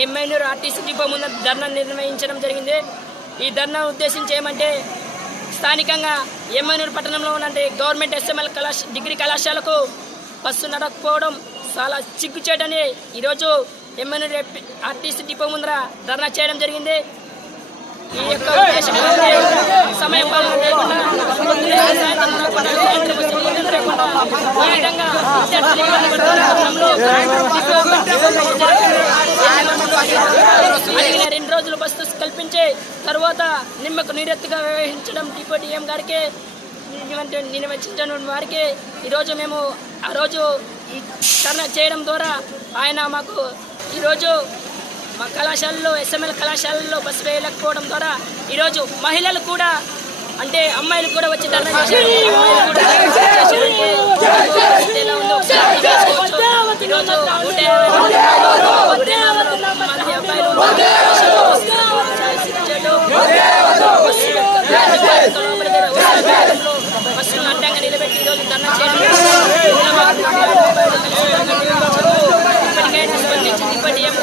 ఎంఐనూరు RTC depot ముందు ధర్నా నిర్వహించడం జరిగింది. ఈ ధర్నా ఉద్దేశించి ఏమంటే స్థానికంగా ఎమ్మెనూరు పట్టణంలో ఉన్నటువంటి గవర్నమెంట్ ఎస్ఎంఎల్ కళాశ డిగ్రీ కళాశాలకు బస్సు నడకపోవడం చాలా చిగ్గుచేటని ఈరోజు ఎమ్మెనూరు ఆర్టీసీ డిపో ముందర ధర్నా చేయడం జరిగింది. ఈ యొక్క ఉద్దేశం సమయం లేకుండా ఈ విధంగా రెండు రోజులు బస్సు కల్పించి తర్వాత నిమ్మకు నీరెత్తుగా వ్యవహరించడం డిపో ఏం గారికి నిర్వహించడం వారికి ఈరోజు మేము ఆ రోజు ధర్నా చేయడం ద్వారా ఆయన మాకు ఈరోజు మా కళాశాలలో ఎస్ఎంఎల్ కళాశాలలో బస్సు వేయలేకపోవడం ద్వారా ఈరోజు మహిళలు కూడా అంటే అమ్మాయిలు కూడా వచ్చి ధర్నా చేశారు. అమ్మాయిలు కూడా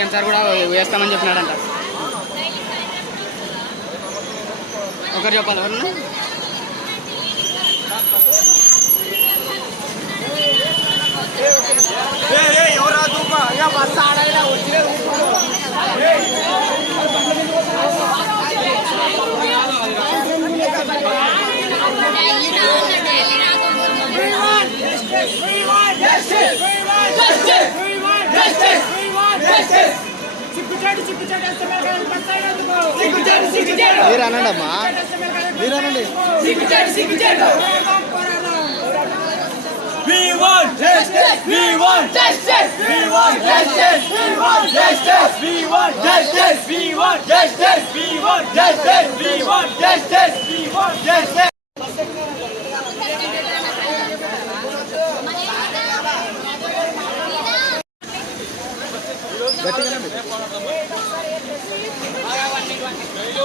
డిఎం సార్ కూడా వేస్తామని చెప్పినాడంట. ఒకరు చెప్పాలి ఎవరన్నా? మీరు అనండి అమ్మా మీరు అనండి We want justice. We want justice. We want justice. We want justice. We want justice. We want justice. We want justice. We want justice. We want justice.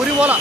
ഒരുപോലെ